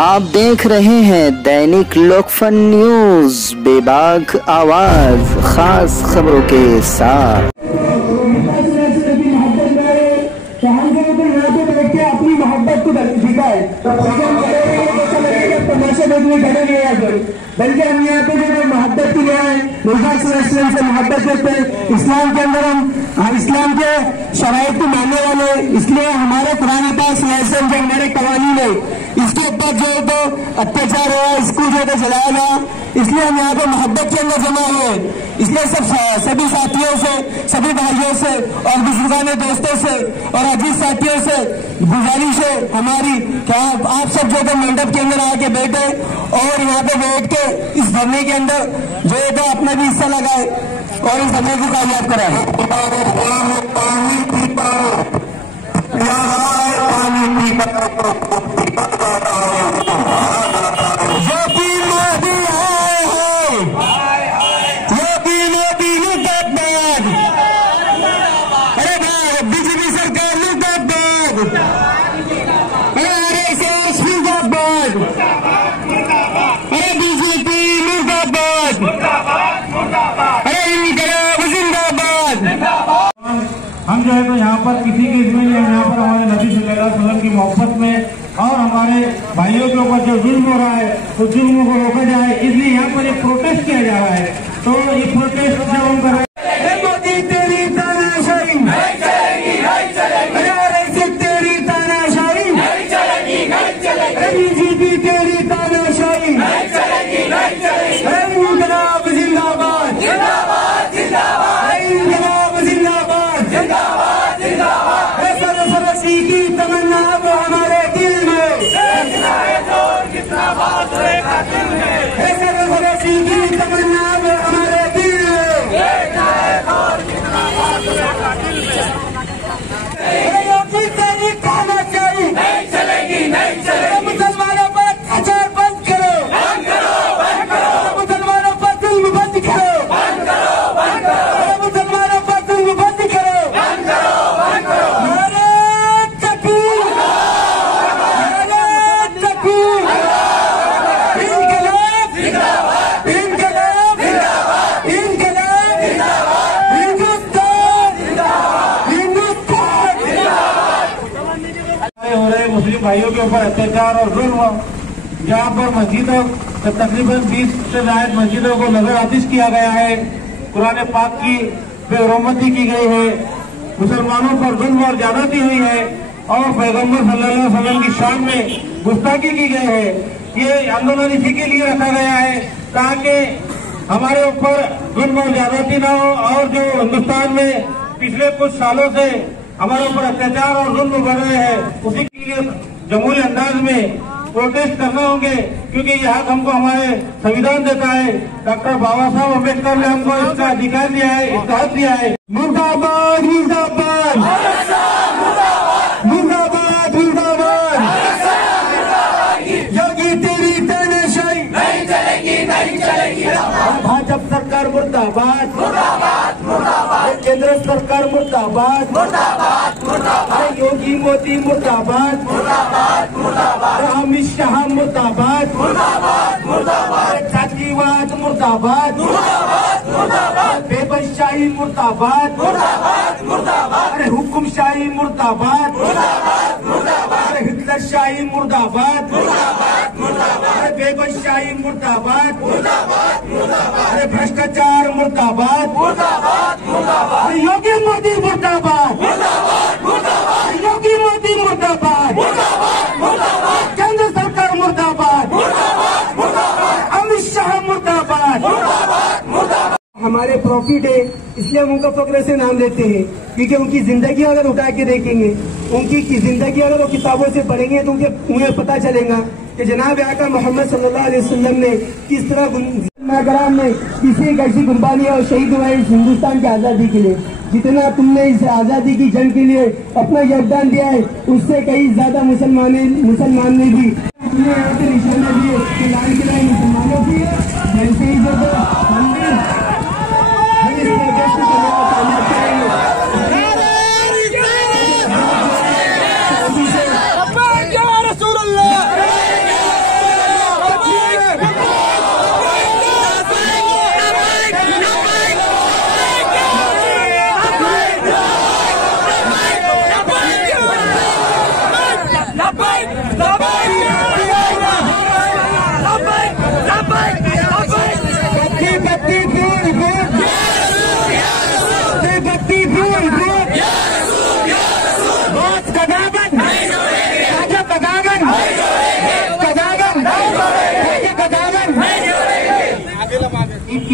आप देख रहे हैं दैनिक लोकफन न्यूज, बेबाक आवाज, खास खबरों के साथ। अपनी मोहब्बत को दिखाए, तमाशा देखने करेंगे बल्कि हम यहाँ पे जो मोहब्बत के लिए आए, से मोहब्बत करते हैं। इस्लाम के अंदर हम इस्लाम के शराइत को मानने वाले, इसलिए हमारे कुरान पाक जो हमारे कवानीन है, इसके ऊपर जो है तो अत्याचार हुआ, इसको जो है जलाया गया, इसलिए हम यहाँ पे मोहब्बत के अंदर जमा हुए। इसलिए सभी साथियों से, सभी भाइयों से और बुजुर्गाने दोस्तों से और अजीज साथियों से गुजारिश है हमारी कि आप सब जो है मंडप के अंदर आके बैठे और यहाँ पे बैठ के इस धरने के अंदर जो है तो अपना भी हिस्सा लगाए और इस धरने को कामयाब कराए। हम जो है तो यहाँ पर किसी के इसमें नहीं, यहाँ पर हमारे नबी सल्लल्लाहु अलैहि वसल्लम की मोहब्बत में और हमारे भाइयों के ऊपर जो जुल्म हो रहा है तो जुल्म को रोका जाए, इसलिए यहाँ पर एक प्रोटेस्ट किया जा रहा है। तो ये प्रोटेस्ट जो हम कर रहे हैं, मुस्लिम भाइयों के ऊपर अत्याचार और जुल्म, जहाँ पर मस्जिदों तकरीबन 20 से ज्यादा मस्जिदों को नजर आतिश किया गया है, कुरान पाक की बेहरमती की गई है, मुसलमानों पर जुल्म और ज्यादती हुई है और पैगम्बर सल्लल्लाहु अलैहि वसल्लम की शान में गुस्ताखी की गई है। ये आंदोलन इसी के लिए रखा गया है ताकि हमारे ऊपर जुल्म और ज्यादती न हो और जो हिंदुस्तान में पिछले कुछ सालों से हमारे ऊपर अत्याचार और जुल्म बढ़ रहे हैं, उसी के लिए जमहूरी अंदाज में प्रोटेस्ट करने होंगे, क्योंकि यह हक हमको हमारे संविधान देता है। डॉक्टर बाबा साहब अम्बेडकर ने हमको इसका अधिकार दिया है, इसका हक दिया है। मुर्दाबाद मुर्दाबाद मुर्दाबाद मुर्दाबाद, योगी तेरी तानाशाही नहीं चलेगी, नहीं चलेगी। भाजपा सरकार मुर्दाबाद मुर्दाबाद मुर्दाबाद, केंद्र सरकार मुर्दाबाद मुर्दाबाद मुर्दाबाद, योगी मोदी मुर्दाबाद मुर्दाबाद मुर्दाबाद, अमित शाह मुर्दाबाद मुर्दाबाद मुर्दाबाद, जातिवाद मुर्दाबाद मुर्दाबाद मुर्दाबाद, बेबशाही मुर्दाबाद मुर्दाबाद मुर्दाबाद, अरे हुकुमशाही मुर्दाबाद मुर्दाबाद मुर्दाबाद, अरे हिटलरशाही मुर्दाबाद मुर्दाबाद मुर्दाबाद, अरे बेबशाही मुर्दाबाद मुर्दाबाद मुर्दाबाद, अरे भ्रष्टाचार मुर्दाबाद मुर्दाबाद मुर्दाबाद, योगी मोदी मुर्दाबाद मुर्दाबाद मुर्दाबाद, योगी मोदी मुर्दाबाद मुर्दाबाद मुर्दाबाद, केंद्र सरकार मुर्दाबाद मुर्दाबाद मुर्दाबाद, अमित शाह मुर्दाबाद मुर्दाबाद मुर्दाबाद। हमारे प्रॉफिट है, इसलिए हम उनका फक्र से नाम लेते हैं, क्योंकि उनकी जिंदगी अगर उठा के देखेंगे, उनकी जिंदगी अगर वो किताबों से पढ़ेंगे तो उन्हें पता चलेगा कि जनाब आका मोहम्मद सल्लल्लाहु अलैहि वसल्लम ने किस तरह नागराम में किसी कैसी कुर्बानी और शहीद हुए हिंदुस्तान की आजादी के लिए। जितना तुमने इस आजादी की जंग के लिए अपना योगदान दिया है, उससे कई ज्यादा मुसलमान ने भी यहाँ पे निशाना दिए कि लाल किला मुसलमानों की जैसे ही जो मंदिर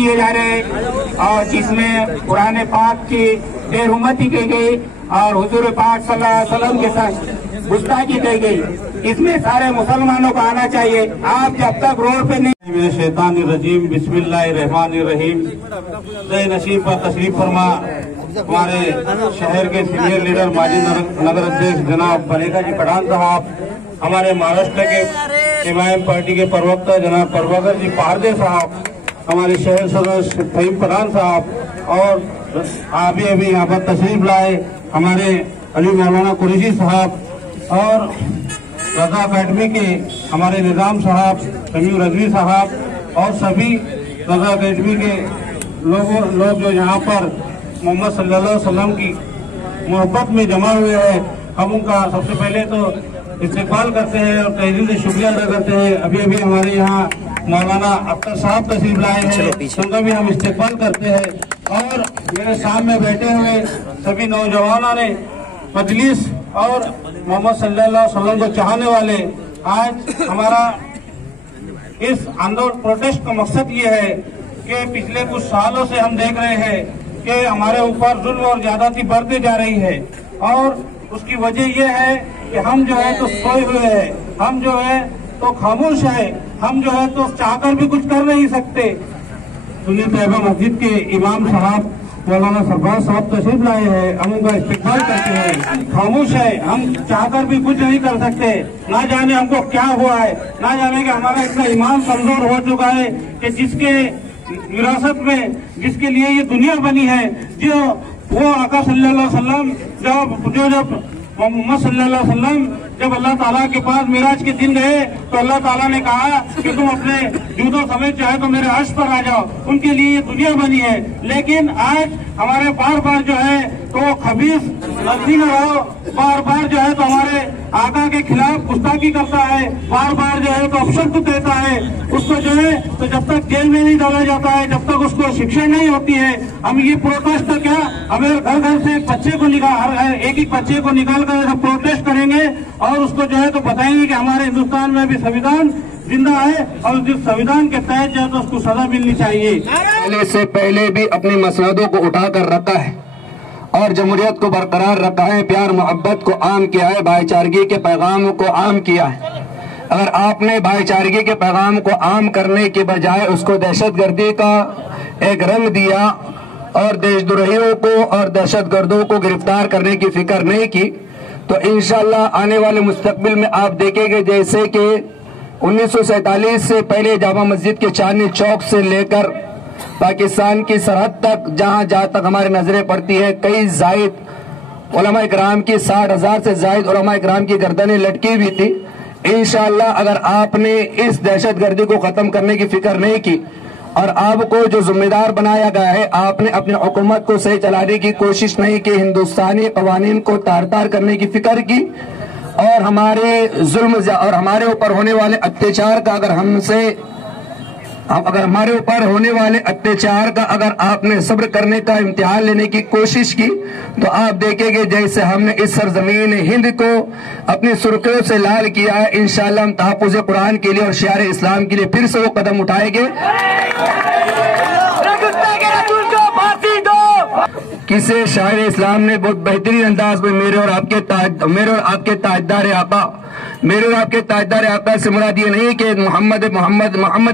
किए जा रहे हैं और जिसमें कुरान पाक की बेहुरमती की गई और हुजूर पाक सल्लल्लाहु अलैहि वसल्लम के साथ गुस्ताखी की गई। इसमें सारे मुसलमानों को आना चाहिए। आप जब तक रोड पे नहीं शैतानिर्रजीम बिस्मिल्लाहिर्रहमानिर्रहीम जय नशीब पर तशरीफ फरमा हमारे शहर के सीनियर लीडर माजी नगर अध्यक्ष जनाब बनेगा जी पठान साहब, हमारे महाराष्ट्र के इमाम पार्टी के प्रवक्ता जनाब प्रभाकर जी पारदे साहब, हमारे शहर सदस्य फहीम पठान साहब और अभी यहाँ पर तशरीफ लाए हमारे अली मौलाना कुरैशी साहब और रजा अकेडमी के हमारे निजाम साहब, शमीर रजवी साहब और सभी रजा अकेडमी के लोग जो यहाँ पर मोहम्मद सल्लल्लाहु अलैहि वसल्लम की मोहब्बत में जमा हुए हैं, हम उनका सबसे पहले तो इस्तेकबाल करते हैं और तहे दिल से शुक्रिया अदा करते हैं। अभी हमारे यहाँ मौलाना अख्तर साहब तशरीफ लाए हैं, उनका भी हम इस्तेकबाल करते हैं। और मेरे सामने बैठे हुए सभी नौजवानों ने मजलिस और मोहम्मद सल्लल्लाहु अलैहि वसल्लम को चाहने वाले, आज हमारा इस आंदोलन प्रोटेस्ट का मकसद ये है कि पिछले कुछ सालों से हम देख रहे हैं कि हमारे ऊपर जुल्म और ज्यादती बढ़ती जा रही है और उसकी वजह यह है कि हम जो है तो सोए हुए हैं, हम जो है तो खामोश है, हम जो है तो चाहकर भी कुछ कर नहीं सकते। सुन्नी तैयबा मस्जिद के इमाम साहब मौलाना सरफराज साहब तशरीफ लाए हैं, हम उनका इस्तेकबाल करते हैं। खामोश है, हम चाहकर भी कुछ नहीं कर सकते। ना जाने हमको क्या हुआ है, ना जाने कि हमारा इतना ईमान कमजोर हो चुका है कि जिसके विरासत में जिसके लिए ये दुनिया बनी है, जो वो आका सल्लल्लाहु अलैहि वसल्लम जब मोहम्मद सल्लल्लाहु अलैहि वसल्लम जब अल्लाह ताला के पास मिराज के दिन गए तो अल्लाह ताला ने कहा कि तुम अपने जूतों समेत चाहे तो मेरे अर्श पर आ जाओ, उनके लिए ये दुनिया बनी है। लेकिन आज हमारे बार बार जो है तो खबीस नजरी में रहो, बार बार जो है तो हमारे आका के खिलाफ गुस्ताखी करता है, बार बार जो है तो अपशब्द देता है, उसको जो है तो जब तक जेल में नहीं डाला जाता है, जब तक उसको शिक्षा नहीं होती है, हम ये प्रोटेस्ट तो क्या, हमें घर घर से एक बच्चे को एक बच्चे को निकाल कर प्रोटेस्ट करेंगे और उसको जो है तो बताएंगे कि हमारे हिंदुस्तान में भी संविधान जिंदा है और जिस संविधान के तहत जो है तो उसको सजा मिलनी चाहिए। पहले से पहले भी अपनी मसनदों को उठाकर रखा है और जमहूरियत को बरकरार रखा है, प्यार मोहब्बत को आम किया है, भाईचारगी के पैगाम को आम किया है। अगर आपने भाईचारगी के पैगाम को आम करने के बजाय उसको दहशतगर्दी का एक रंग दिया और देशद्रोहियों को और दहशतगर्दों को गिरफ्तार करने की फिक्र नहीं की, तो इंशाल्लाह आने वाले मुस्तकबिल में आप देखेंगे जैसे कि 1947 से पहले जामा मस्जिद के चांदनी चौक से लेकर पाकिस्तान की सरहद तक जहां तक हमारी नजरें पड़ती है, कई जायद उलमा इकराम की 60,000 से जायद उलमा इकराम की गर्दनें लटकी हुई थी। इंशाअल्लाह अगर आपने इस दहशतगर्दी को खत्म करने की फिक्र नहीं की और आपको जो जिम्मेदार बनाया गया है, आपने अपनी हुकूमत को सही चलाने की कोशिश नहीं की, हिंदुस्तानी कवानीन को तार तार करने की फिक्र की और हमारे जुल्म और हमारे ऊपर होने वाले अत्याचार का अगर हमारे ऊपर होने वाले अत्याचार का अगर आपने सब्र करने का इम्तिहान लेने की कोशिश की तो आप देखेंगे जैसे हमने इस सरजमीन हिंद को अपनी सुर्खियों से लाल किया है, इंशाअल्लाह हम तहफ़्फ़ुज़ कुरान के लिए और शियार इस्लाम के लिए फिर से वो कदम उठाएंगे। किसे शायर इस्लाम ने बहुत बेहतरीन अंदाज में मेरे और आपके ताजदार आका से मुराद ये नहीं कि मोहम्मद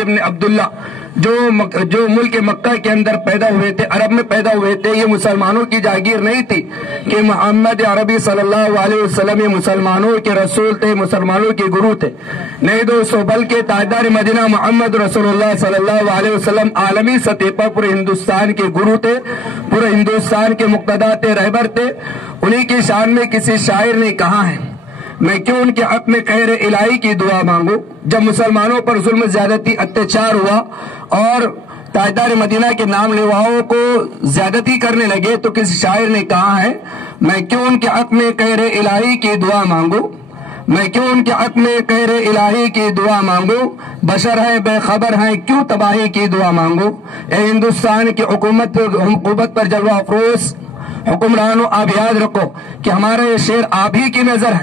इब्न अब्दुल्ला जो मुल्क मक्का के अंदर पैदा हुए थे, अरब में पैदा हुए थे, ये मुसलमानों की जागीर नहीं थी कि मोहम्मद अरबी सल्लल्लाहु अलैहि वसल्लम ये मुसलमानों के रसूल थे, मुसलमानों के गुरु थे। नहीं दोस्तों, बल्कि ताजदार मदीना मोहम्मद रसूलुल्लाह सल्लल्लाहु अलैहि वसल्लम आलमी सतह पर पूरे हिंदुस्तान के गुरु थे, पूरे हिंदुस्तान के मुक्तदा थे, रहबर थे। उन्हीं की शान में किसी शायर ने कहा है, मैं क्यों उनके हक में खैर इलाही की दुआ मांगू। जब मुसलमानों पर जुल्म ज्यादती अत्याचार हुआ और ताजदार मदीना के नाम लेवाओं को ज्यादती करने लगे तो किसी शायर ने कहा है, मैं क्यों उनके हक में खैर इलाही की दुआ मांगू, मैं क्यों उनके हक में खैर इलाही की दुआ मांगू, बशर है बेखबर है क्यों तबाही की दुआ मांगू। ए हिंदुस्तान की हुकूमत पर जलवा अफरोज हुक्मरानों, आप याद रखो कि हमारा ये शेर आप ही की नजर है।